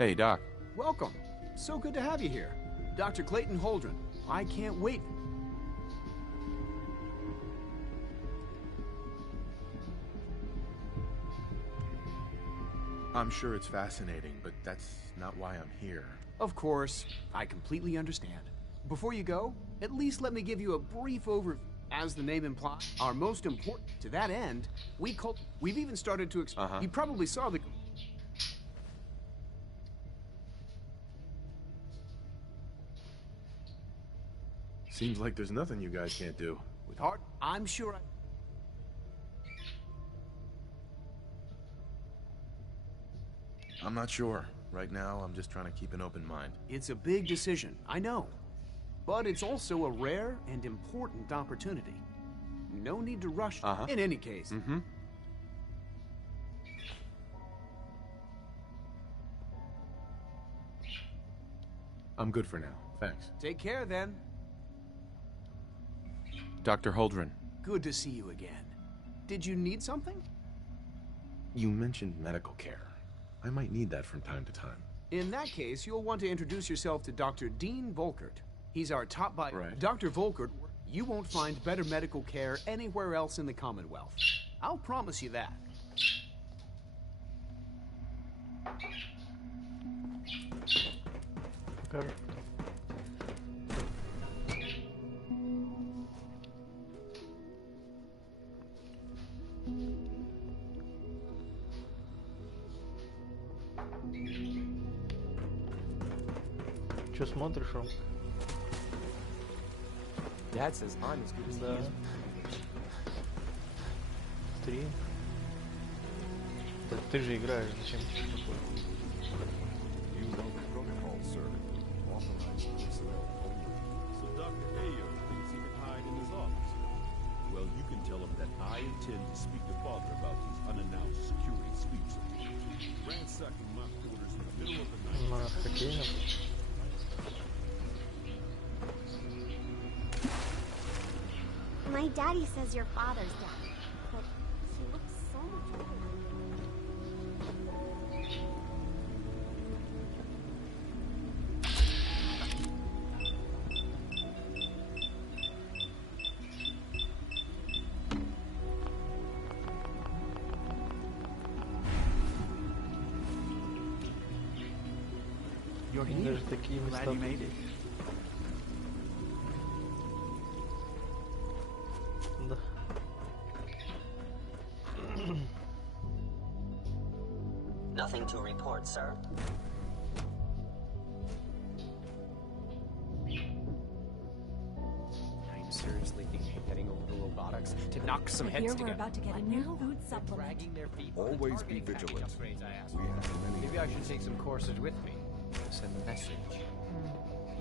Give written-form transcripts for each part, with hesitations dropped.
Hey, Doc. Welcome. So good to have you here. Dr. Clayton Holdren. I can't wait. I'm sure it's fascinating, but that's not why I'm here. Of course, I completely understand. Before you go, at least let me give you a brief overview. As the name implies, our most important. To that end, we've even started to. You probably saw the. Seems like there's nothing you guys can't do. With heart, I'm sure. I'm not sure. Right now, I'm just trying to keep an open mind. It's a big decision, I know. But it's also a rare and important opportunity. No need to rush. In any case. I'm good for now. Thanks. Take care, then. Dr. Holdren. Good to see you again. Did you need something? You mentioned medical care. I might need that from time to time. In that case, you'll want to introduce yourself to Dr. Dean Volkert. He's our top bio. Right. Dr. Volkert, you won't find better medical care anywhere else in the Commonwealth. I'll promise you that. Perfect. Че смотришь, Ром? Dad says I'm as good as he Да. is. Стрим. Так ты же играешь, зачем тебе такое? You know the protocol, sir. Authorized personnel only. So Dr. Ayo thinks he can hide in his office. Well, you can tell him that I intend to speak to Father about these unannounced security sweeps of his. Ransacking my quarters in the middle of the night. На хоккейном. My daddy says your father's daddy, but he looks so much older. You're here. Даже такие места. Glad you made it. Да. Nothing to report, sir. I'm seriously thinking of heading over to robotics to knock some I heads hear together. we're about to get a new food supplement. Dragging their feet on the Always be targeting package vigilant. upgrades I asked We for. have many. Maybe I should take some courses with me. Send a message.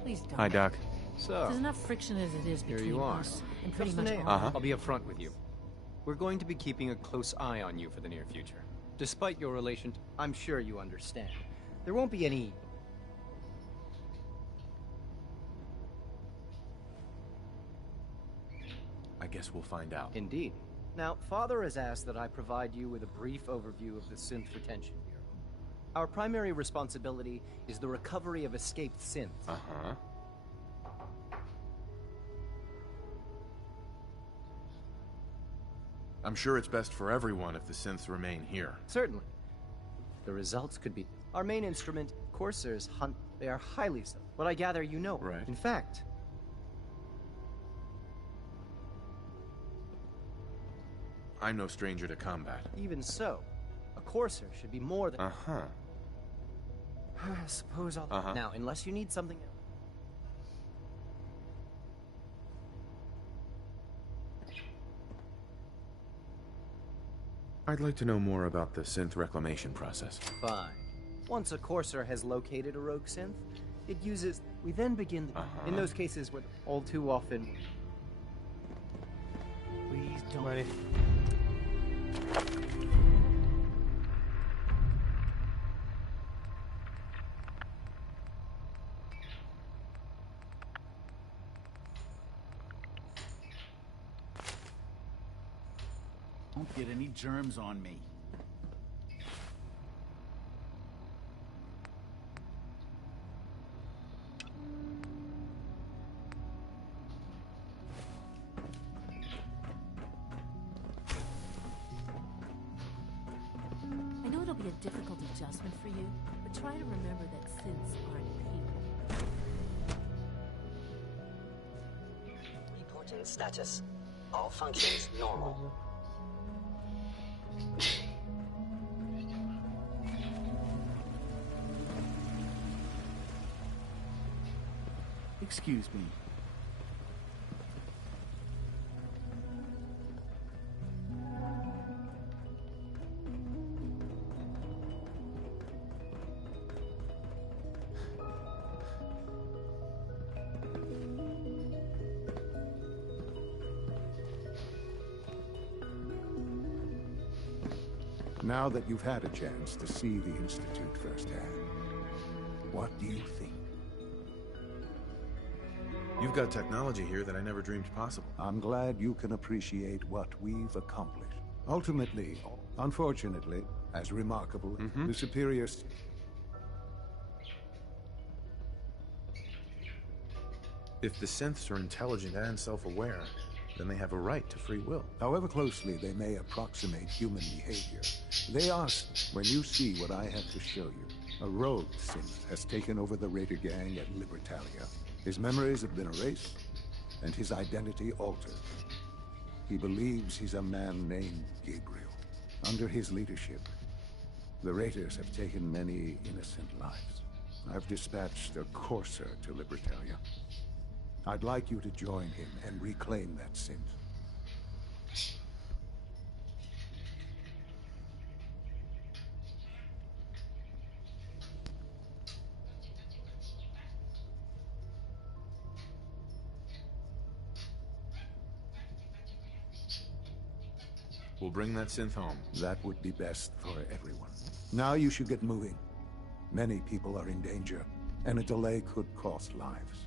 Please don't. Hi, Doc. So, There's enough friction as it is here between you are. us and pretty What's the much name? all. I'll be upfront with you. We're going to be keeping a close eye on you for the near future. Despite your relation, I'm sure you understand. There won't be any. I guess we'll find out. Indeed. Now, Father has asked that I provide you with a brief overview of the Synth Retention Bureau. Our primary responsibility is the recovery of escaped synths. I'm sure it's best for everyone if the synths remain here. Certainly. The results could be... Our main instrument, coursers, hunt... They are highly so. What I gather you know. Right. In fact... I'm no stranger to combat. Even so, a courser should be more than... Uh-huh. I suppose I'll... Uh-huh. Now, unless you need something else... I'd like to know more about the synth reclamation process. Fine. Once a courser has located a rogue synth, it uses... We then begin... In those cases where all too often... Please don't... Смотри. Don't get any germs on me. difficult adjustment for you, but try to remember that synths aren't people. Reporting status. All functions normal. Excuse me. Now that you've had a chance to see the Institute firsthand, what do you think? You've got technology here that I never dreamed possible. I'm glad you can appreciate what we've accomplished. Ultimately, unfortunately, as remarkable, the superior... If the synths are intelligent and self-aware, then they have a right to free will. However closely they may approximate human behavior, they are... When you see what I have to show you, a rogue synth has taken over the Raider gang at Libertalia. His memories have been erased, and his identity altered. He believes he's a man named Gabriel. Under his leadership, the Raiders have taken many innocent lives. I've dispatched a courser to Libertalia. I'd like you to join him and reclaim that synth. We'll bring that synth home. That would be best for everyone. Now you should get moving. Many people are in danger, and a delay could cost lives.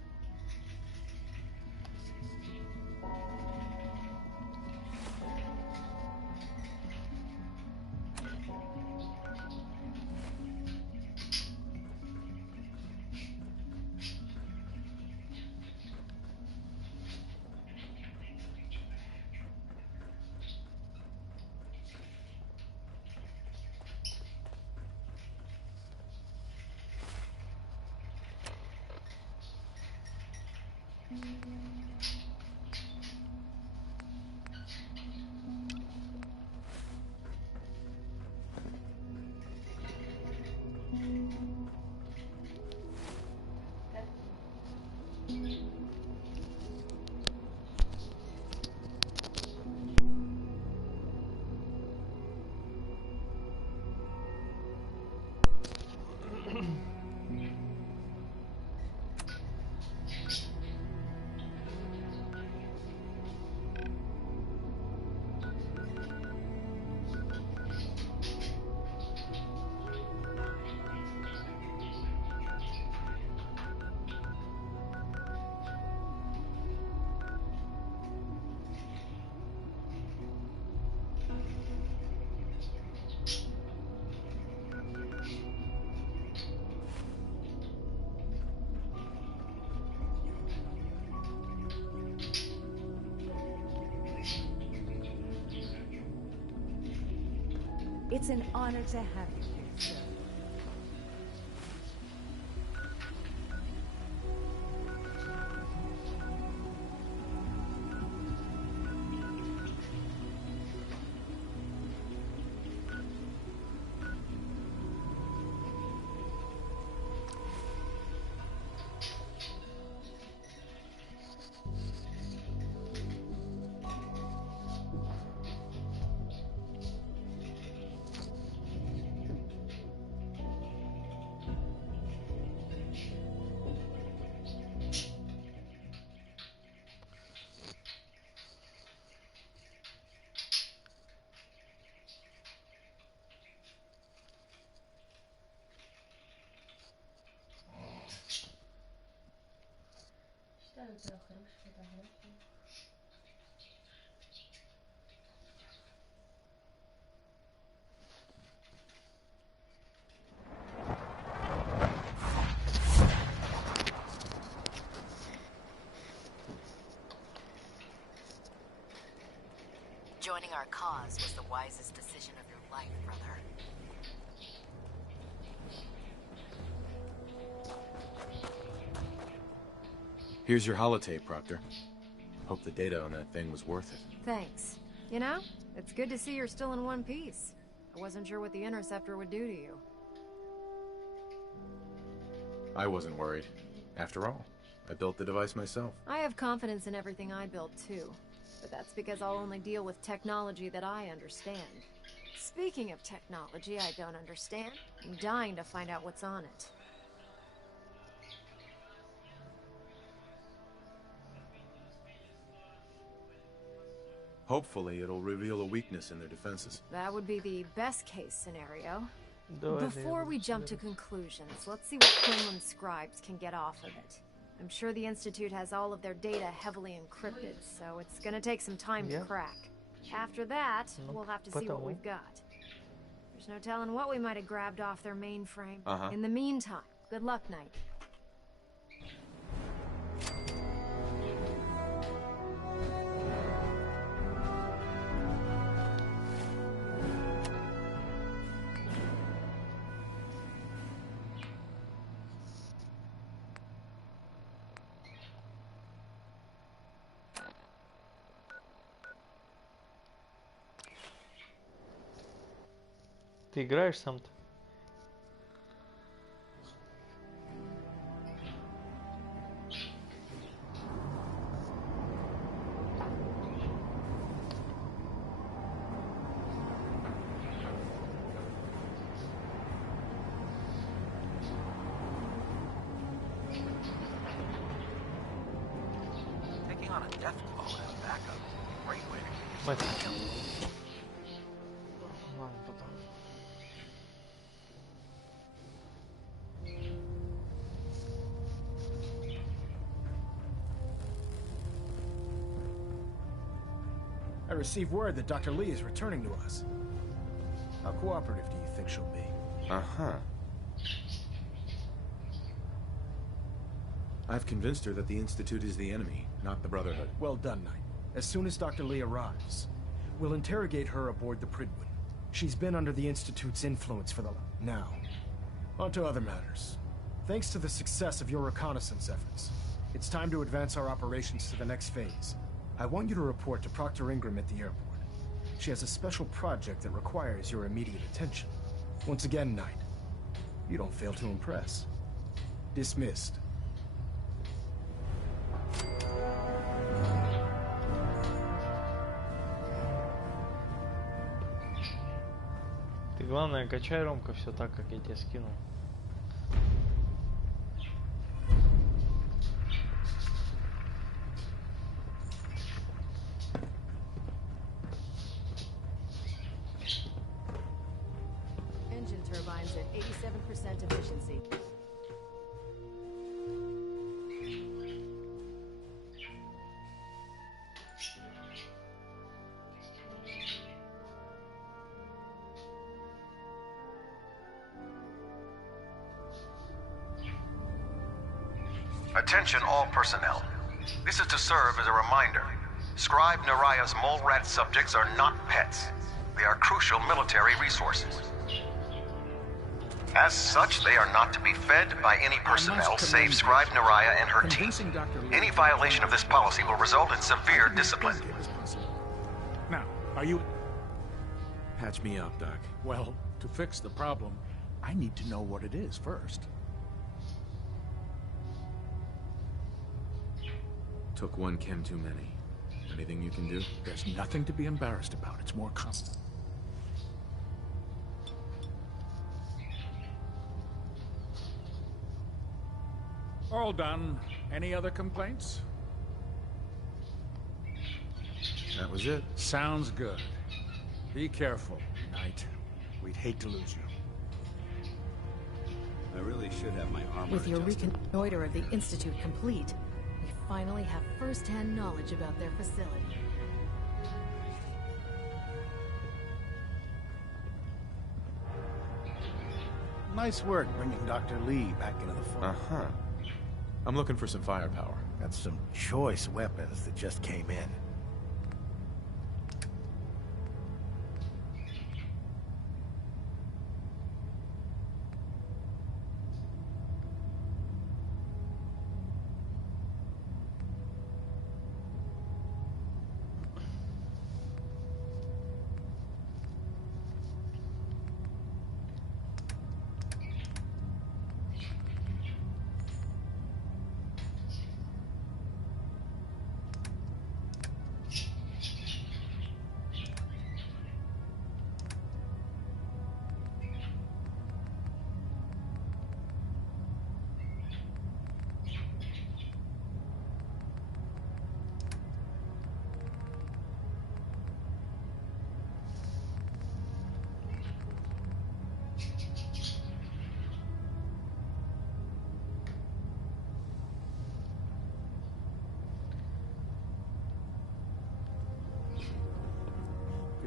It's an honor to have you here, sir. Joining our cause was the wisest decision of your life, brother. Here's your holotape, Proctor. Hope the data on that thing was worth it. Thanks. You know, it's good to see you're still in one piece. I wasn't sure what the interceptor would do to you. I wasn't worried. After all, I built the device myself. I have confidence in everything I build, too. But that's because I'll only deal with technology that I understand. Speaking of technology I don't understand, I'm dying to find out what's on it. Hopefully, it'll reveal a weakness in their defenses. That would be the best-case scenario. Давай, Before we jump to conclusions, let's see what Quinlan scribes can get off of it. I'm sure the Institute has all of their data heavily encrypted, so it's gonna take some time to crack. After that, we'll have to see what we've got. There's no telling what we might have grabbed off their mainframe. In the meantime, good luck, Knight. Ты играешь сам-то? Taking on a death blow as backup. Great way to Мать. get you. Ладно, потом. I received word that Dr. Lee is returning to us. How cooperative do you think she'll be? Uh-huh. I've convinced her that the Institute is the enemy, not the Brotherhood. Well done, Knight. As soon as Dr. Lee arrives, we'll interrogate her aboard the Pridwood. She's been under the Institute's influence for the... Now, on to other matters. Thanks to the success of your reconnaissance efforts, it's time to advance our operations to the next phase. I want you to report to Proctor Ingram at the airport. She has a special project that requires your immediate attention. Once again, Knight, you don't fail to impress. Dismissed. Ты главное качай, Ромка, все так, как я тебе скинул. Engine turbines at 87% efficiency. Attention all personnel. This is to serve as a reminder. Scribe Naraya's mole rat subjects are not pets. They are crucial military resources. As such, they are not to be fed by any personnel save Scribe Naraya and her team. Any violation of this policy will result in severe discipline. Now, are you... Patch me up, Doc. Well, to fix the problem, I need to know what it is first. Took one Chem too many. Anything you can do? There's nothing to be embarrassed about. It's more constant. All done. Any other complaints? That was it. Sounds good. Be careful, Knight. We'd hate to lose you. I really should have my armor With your adjusted. reconnoiter of the Institute complete, we finally have first-hand knowledge about their facility. Nice work bringing Dr. Lee back into the fold. Uh-huh. I'm looking for some firepower. Got some choice weapons that just came in.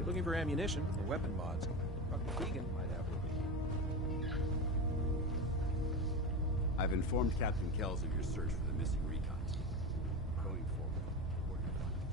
you're looking for ammunition or weapon mods, Dr. Keegan might have them. I've informed Captain Kells of your search for the missing recons. Going forward, report your findings.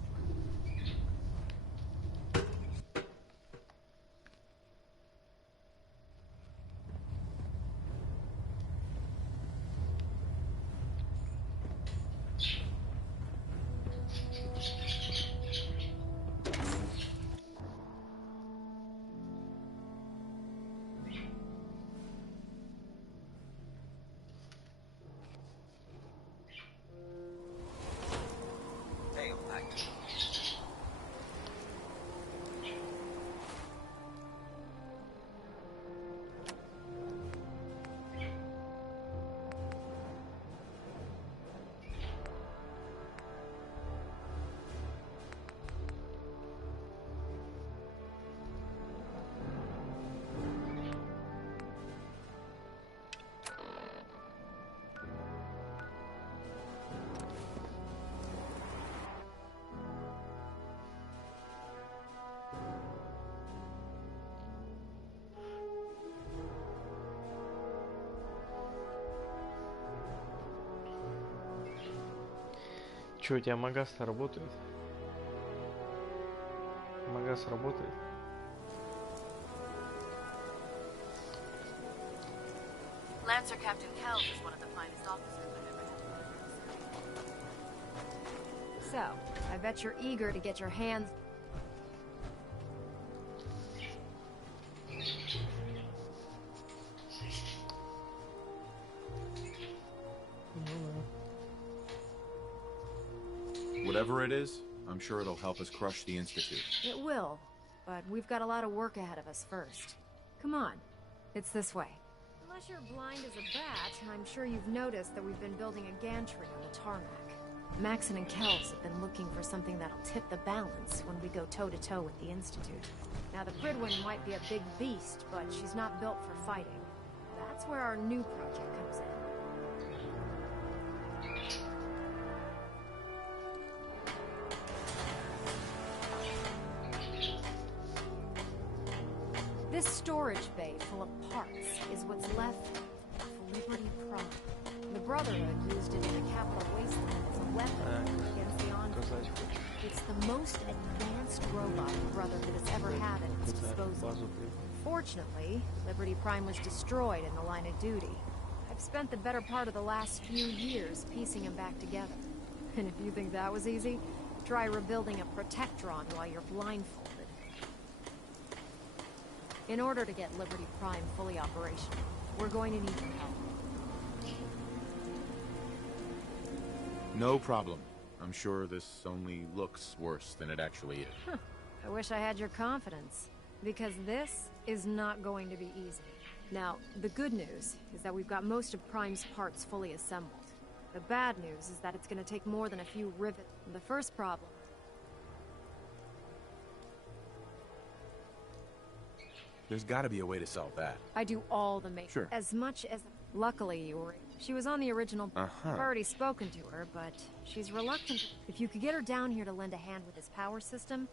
Че, у тебя магаз-то работает? Магаз работает? Lancer Captain Kells is one of the finest officers I've ever had. So, I bet you're eager to get your hands... Whatever it is, I'm sure it'll help us crush the Institute. It will, but we've got a lot of work ahead of us first. Come on, it's this way. Unless you're blind as a bat, I'm sure you've noticed that we've been building a gantry on the tarmac. Maxon and Kells have been looking for something that'll tip the balance when we go toe-to-toe with the Institute. Now, the Pridwin might be a big beast, but she's not built for fighting. That's where our new project comes in. This storage bay full of parts is what's left of Liberty Prime. The Brotherhood used it in the Capital Wasteland as a weapon against the Enclave. It's the most advanced robot the Brotherhood has ever had at its disposal. Fortunately, Liberty Prime was destroyed in the line of duty. I've spent the better part of the last few years piecing them back together. And if you think that was easy, try rebuilding a Protectron while you're blindfolded. In order to get Liberty Prime fully operational, we're going to need your help. No problem. I'm sure this only looks worse than it actually is. I wish I had your confidence, because this is not going to be easy. Now, the good news is that we've got most of Prime's parts fully assembled. The bad news is that it's going to take more than a few rivets. The first problem... There's gotta be a way to solve that. I do all the make. Sure. As much as... Luckily, you were... She was on the original... I've already spoken to her, but she's reluctant. If you could get her down here to lend a hand with his power system,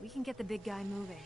we can get the big guy moving.